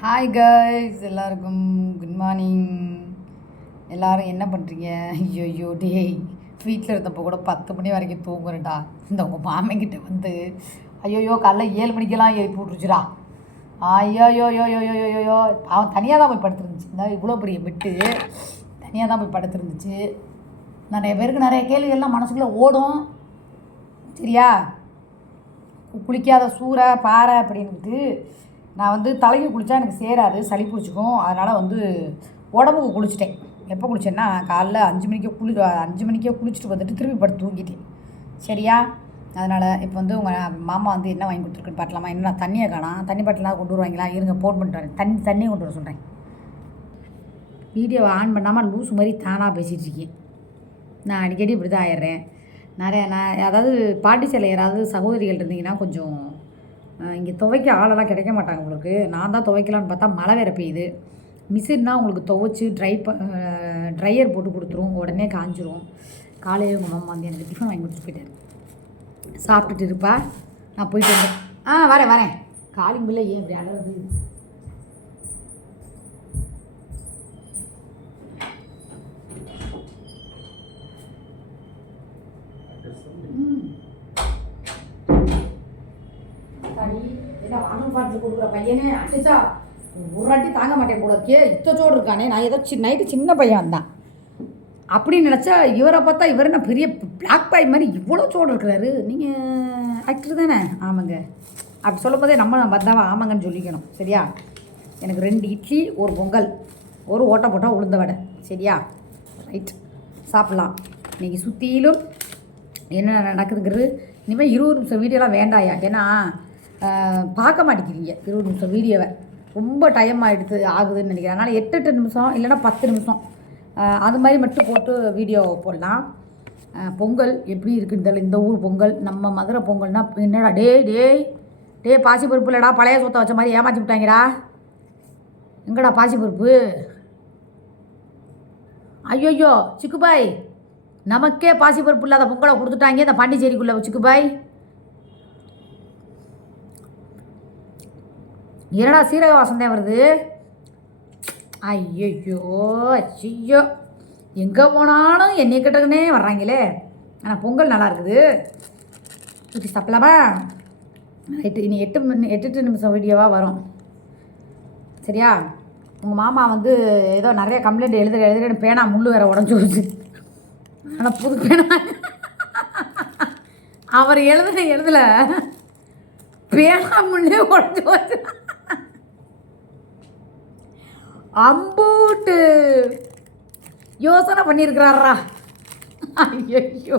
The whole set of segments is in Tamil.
ஹாய் கைஸ், எல்லாருக்கும் குட் மார்னிங். எல்லோரும் என்ன பண்ணுறீங்க? ஐயோ டேய், வீட்டில் இருந்தப்போ கூட 10 மணி வரைக்கும் தூங்குறேன்டா. இந்த உங்கள் மாமங்கிட்ட வந்து ஐயோயோ காலைல 7 மணிக்கெல்லாம் எழுப்பி விட்ருச்சுடா. ஐயோயோயோயோயோயோயோ அவன் தனியாக தான் போய் படுத்துருந்துச்சு. இந்த இவ்வளோ பெரிய பெட்டு தனியாக தான் போய் படுத்துருந்துச்சு. நிறைய பேருக்கு நிறைய கேள்விகள்லாம் மனசுக்குள்ளே ஓடும். சரியா, குளிக்காத சூறை பாறை அப்படின்ட்டு நான் வந்து தலைக்கு குளித்தா எனக்கு சேராது, சளி பிடிச்சிக்கும். அதனால் வந்து உடம்புக்கு குளிச்சிட்டேன். எப்போ குளித்தேன்னா காலைல 5 மணிக்கே குளிச்சுட்டு வந்துட்டு திருப்பி படுத்து தூங்கிட்டேன். சரியா, அதனால் இப்போ வந்து உங்கள் மாமா வந்து என்ன வாங்கி கொடுத்துருக்குன்னு பார்க்கலாமா? என்ன தண்ணியை காணாம், தண்ணி பாட்டிலாம் கொண்டு வருவாங்களா? இருங்க ஃபோன் பண்ணிட்டு வரேன். தண்ணியை கொண்டு வர சொல்கிறேன். வீடியோவை ஆன் பண்ணாமல் லூஸ் மாதிரி தானாக பேசிகிட்டு இருக்கேன். நான் அடிக்கடி இப்படி தான் ஆயிடுறேன். நான் அதாவது பாட்டி சிலை யாராவது சகோதரிகள் இருந்தீங்கன்னா கொஞ்சம் இங்கே துவைக்க ஆளெல்லாம் கிடைக்க மாட்டாங்க உங்களுக்கு. நான் தான் துவைக்கலான்னு பார்த்தா மழை வேறு பெய்யுது. மிஷின்னா உங்களுக்கு துவைச்சி ட்ரையர் போட்டு கொடுத்துரும், உடனே காஞ்சிரும். காலையில் உங்கள் மாமா வந்து எனக்கு டிஃபன் வாங்கி கொடுத்துட்டு போயிட்டார். சாப்பிட்டுட்டு இருப்பா, நான் போயிட்டு வந்தேன். வரேன். காலிங் பில்லை ஏன் இப்படி அலறது? ஏன்னா வாங்கல் பாட்டில் கொடுக்குற பையனே அடிச்சா ஒரு அடி தாங்க மாட்டேன் போல இருக்கே. இத்தச்சோடு இருக்கானே. நான் ஏதோ நைட்டு சின்ன பையன் வந்தான் அப்படின்னு நினச்சா இவரை பார்த்தா இவர் என்ன பெரிய பிளாக் பாய் மாதிரி இவ்வளோ சோடு இருக்கிறாரு. நீங்கள் ஆக்டர் தானே? ஆமாங்க. அப்படி சொல்லும் போதே நம்ம வந்தாவா ஆமாங்கன்னு சொல்லிக்கணும். சரியா, எனக்கு 2 இட்லி, ஒரு பொங்கல், ஒரு ஓட்டை போட்டால் உளுந்த வடை. சரியா, ரைட், சாப்பிட்லாம். இன்றைக்கி சுற்றிலும் என்ன நடக்குதுங்கிறது இனிமேல் 20 நிமிஷம் வீடியோலாம் வேண்டாயா. ஏன்னா பார்க்க மாட்டேங்கிறீங்க 20 நிமிஷம் வீடியோவை. ரொம்ப டைம் ஆகுதுன்னு நினைக்கிறேன். அதனால் 8 நிமிஷம் இல்லைன்னா 10 நிமிஷம் அது மாதிரி மட்டும் போட்டு வீடியோ போடலாம். பொங்கல் எப்படி இருக்குன்னு தெரியல. இந்த ஊர் பொங்கல், நம்ம மதுரை பொங்கல்னால் என்னடா டே பாசி பருப்பு இல்லைடா, பழைய சொத்தை வச்ச மாதிரி ஏமாற்றி விட்டாங்கடா. எங்கடா பாசி பருப்பு? ஐயோயோ சிக்குபாய், நமக்கே பாசி பருப்பு இல்லாத பொங்கலை கொடுத்துட்டாங்க இந்த பாண்டிச்சேரிக்குள்ளே. சிக்குபாய், என்னடா சீரக வாசந்தே வருது? ஐயோ எங்கே போனாலும் என்னை கிட்டக்குன்னே வர்றாங்களே. ஆனால் பொங்கல் நல்லா இருக்குது. சுற்றி சாப்பிடலாமா? இனி 8 நிமிஷம் வீடியோவாக வரும். சரியா, உங்கள் மாமா வந்து ஏதோ நிறைய கம்ப்ளைண்ட் எழுதுறேன்னு பேனா முள்ளு வேறு உடஞ்சி வச்சு. ஆனால் புது பேனா அவர் எழுதல, பேனா முள்ளே உடஞ்சி வச்சு. அம்பூட்டு யோசனை பண்ணியிருக்கிறாரா? ஐயோ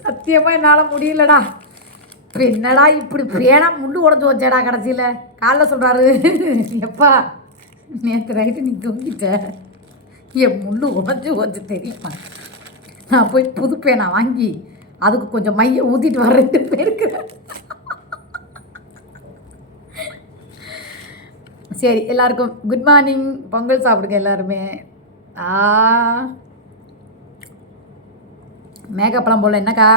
சத்தியமாக என்னால் முடியலடா. இப்போ என்னடா இப்படி பேனா முள்ளு உடஞ்சி வச்சேடா. கடைசியில் காலைல சொல்கிறாரு, எப்பா நேற்று நைட்டு நீ தூங்கிட்ட, என் முள்ளு உடஞ்சி வச்சு தெரியுமா? நான் போய் புது பேனா வாங்கி அதுக்கு கொஞ்சம் மையை ஊற்றிட்டு வர்றேன்ட்டு போயிருக்கிறேன். சரி, எல்லாருக்கும் குட் மார்னிங். பொங்கல் சாப்பிடுங்க எல்லாருமே. மேக்கப்லாம் போடல. என்னக்கா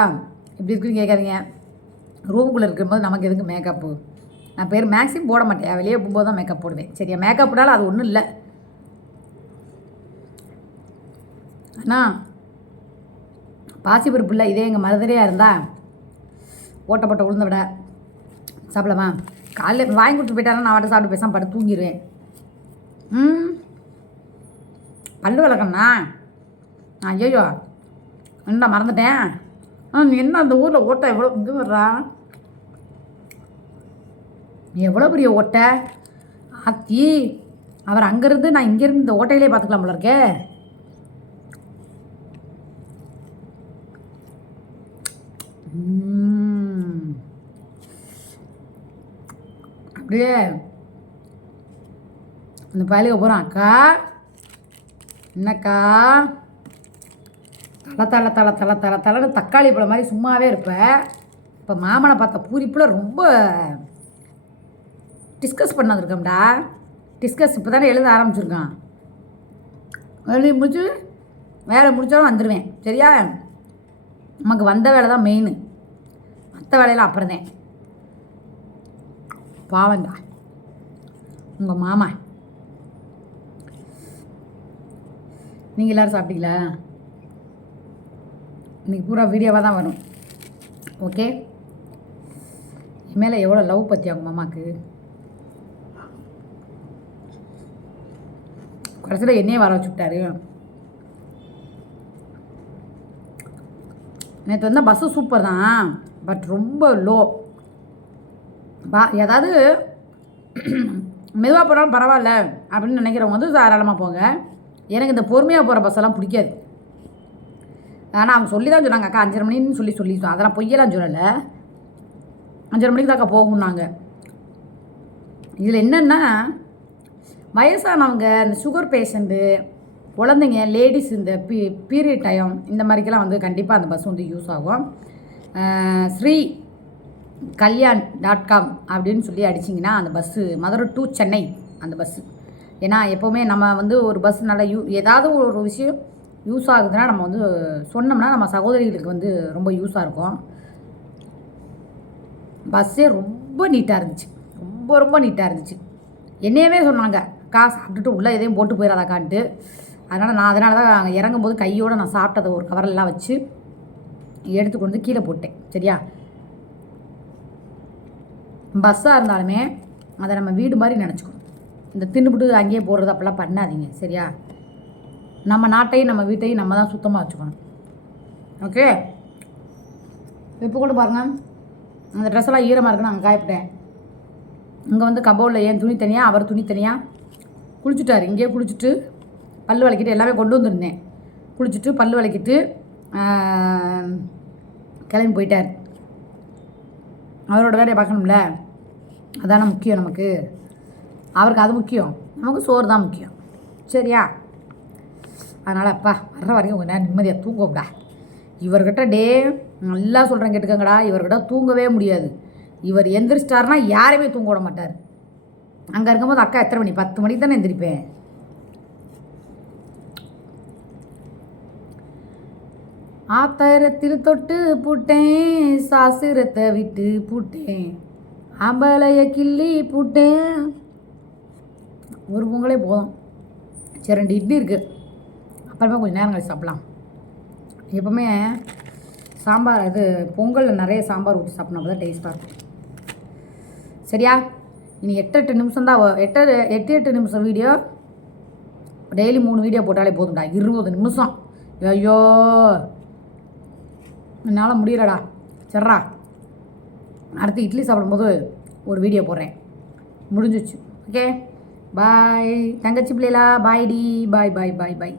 இப்படி இருக்குன்னு கேட்காதீங்க. ரூமுக்குள்ளே இருக்கும்போது நமக்கு எதுக்கு மேக்கப்பு? நான் பேர் மேக்ஸிமம் போட மாட்டேன், வெளியே போகும்போது தான் மேக்கப் போடுவேன். சரியா, மேக்கப்னால அது ஒன்றும் இல்லை. அண்ணா பாசிப்பருப்பு இல்லை, இதே எங்கள் மதுரையாக இருந்தால் ஓட்டப்பட்ட உளுந்த விட சாப்பிடலாமா? காலையில் வாங்கி கொடுத்து போயிட்டாலும் நான் வாட்ட சாப்பிட்டு பேசாமல் படுத்து தூங்கிடுவேன். பல்லு விளக்கண்ணா. ஐயோ என்ன மறந்துட்டேன். என்ன அந்த ஊரில் ஓட்டை எவ்வளோ இது வர்றா? எவ்வளோ பெரிய ஓட்டை ஆத்தி. அவர் அங்கேருந்து நான் இங்கேருந்து இந்த ஓட்டையிலே பார்த்துக்கலாம் போல இருக்கே. அப்படியே அந்த பயலுக்கு போகிறான். அக்கா என்னக்கா தலை தக்காளி பழம் மாதிரி சும்மாவே இருப்பேன். இப்போ மாமனை பார்த்த பூரிப்பில் ரொம்ப டிஸ்கஸ் பண்ணாதுருக்கோம்டா. டிஸ்கஸ் இப்போ தானே எழுத ஆரம்பிச்சிருக்கான். எழுதி முடிச்சு வேலை முடித்தாலும் வந்துடுவேன். சரியா, நமக்கு வந்த வேலை தான் மெயின், மற்ற வேலையெல்லாம் அப்புறம்தான். பாவண்டா. உங்கள் மாமா. நீங்கள் எல்லோரும் சாப்பிட்டீங்களா? இன்றைக்கி பூரா வீடியோவாக தான் வரும். ஓகே, மேலே எவ்வளோ லவ் பற்றி அவங்க மாமாவுக்கு. கடைசியில் என்னையே வர வச்சு விட்டாரு. நேற்று வந்தால் பஸ்ஸு சூப்பர் தான், பட் ரொம்ப லோ. ஏதாவது மெதுவாக போனாலும் பரவாயில்ல அப்படின்னு நினைக்கிறவங்க வந்து தாராளமாக போங்க. எனக்கு இந்த பொறுமையாக போகிற பஸ்ஸெல்லாம் பிடிக்காது. ஆனால் அவங்க சொல்லி தான் சொன்னாங்க, அக்கா 5:30 மணின்னு சொல்லி அதெல்லாம் பொய்யெல்லாம் சொல்லலை. 5:30 மணிக்கு தாக்கா போகும்னாங்க. இதில் என்னென்னா வயசானவங்க, இந்த சுகர் பேஷண்ட்டு, குழந்தைங்க, லேடிஸ், இந்த பீரியட் டைம் இந்த மாதிரிக்கெல்லாம் வந்து கண்டிப்பாக அந்த பஸ் வந்து யூஸ் ஆகும். ஸ்ரீ கல்யாண்.com அப்படின்னு சொல்லி அடிச்சிங்கன்னா அந்த பஸ்ஸு மதுரை டு சென்னை அந்த பஸ்ஸு. ஏன்னா எப்போவுமே நம்ம வந்து ஒரு பஸ் நல்லா ஏதாவது ஒரு விஷயம் யூஸ் ஆகுதுன்னா நம்ம வந்து சொன்னோம்னா நம்ம சகோதரிகளுக்கு வந்து ரொம்ப யூஸாக இருக்கும். பஸ்ஸே ரொம்ப நீட்டாக இருந்துச்சு, ரொம்ப நீட்டாக இருந்துச்சு. என்னையவே சொன்னாங்க, காசு சாப்பிட்டுட்டு உள்ளே எதையும் போட்டு போயிடாதாக்கான்ட்டு. அதனால தான் இறங்கும்போது கையோடு நான் சாப்பிட்டதை ஒரு கவரெல்லாம் வச்சு எடுத்துக்கொண்டு கீழே போட்டேன். சரியா? பஸ்ஸாக இருந்தாலுமே அதை நம்ம வீடு மாதிரி நினச்சிக்கணும். இந்த தின்னுபிட்டு அங்கேயே போடுறது அப்போல்லாம் பண்ணாதீங்க. சரியா? நம்ம நாட்டையும் நம்ம வீட்டையும் நம்ம தான் சுத்தமாக வச்சுக்கணும். ஓகே, இப்போ கூட பாருங்கள், அந்த ட்ரெஸ்ஸெல்லாம் ஈரமாக இருக்குன்னு அங்கே காயப்பட்டேன். இங்கே வந்து கபோர்டில் ஏன் துணி தனியாக, அவர் துணி தனியாக. குளிச்சுட்டார், இங்கேயே குளிச்சுட்டு பல் விளக்கிட்டு எல்லாமே கொண்டு வந்துருந்தேன். குளிச்சுட்டு பல் விளக்கிட்டு கிளம்பி போயிட்டார். அவரோட வேலையை பார்க்கணும்ல, அதான முக்கியம் நமக்கு. அவருக்கு அது முக்கியம், நமக்கு சோறு தான் முக்கியம். சரியா? அதனால் அப்பா வர்ற வரைக்கும் கொஞ்சம் நேரம் நிம்மதியாக தூங்கக்கூடா. இவர்கிட்ட நல்லா சொல்கிறேன் கேட்டுக்கங்கடா, இவர்கிட்ட தூங்கவே முடியாது. இவர் எந்திரிச்சிட்டாருன்னா யாரையுமே தூங்க விட மாட்டார். அங்கே இருக்கும்போது அக்கா எத்தனை மணி? 10 மணிக்கு தானே எந்திரிப்பேன். ஆத்தாயிரத்தில் தொட்டு பூட்டேன், சாசிரத்தை விட்டு பூட்டேன், ஆம்பளைய கிள்ளி பூட்டேன். ஒரு பொங்கலே போதும். சரி, 2 இட்லி இருக்குது, அப்புறமே கொஞ்சம் நேரம் கழிச்சு சாப்பிட்லாம். எப்போவுமே சாம்பார் இது பொங்கலில் நிறைய சாம்பார் ஊற்றி சாப்பிட்னா தான் டேஸ்ட்டாக இருக்கும். சரியா? இனி 8 நிமிஷம் தான், 8 நிமிஷம் வீடியோ. டெய்லி 3 வீடியோ போட்டாலே போதும்டா. 20 நிமிஷம். ஐயோ, என்னால் முடியலடா. சரிடா, அடுத்து இட்லி சாப்பிடும்போது ஒரு வீடியோ போடுறேன். முடிஞ்சிச்சு. ஓகே, பாய் தங்கச்சி பிள்ளைகளா. பாய் டி, பாய் பாய் பாய் பாய்.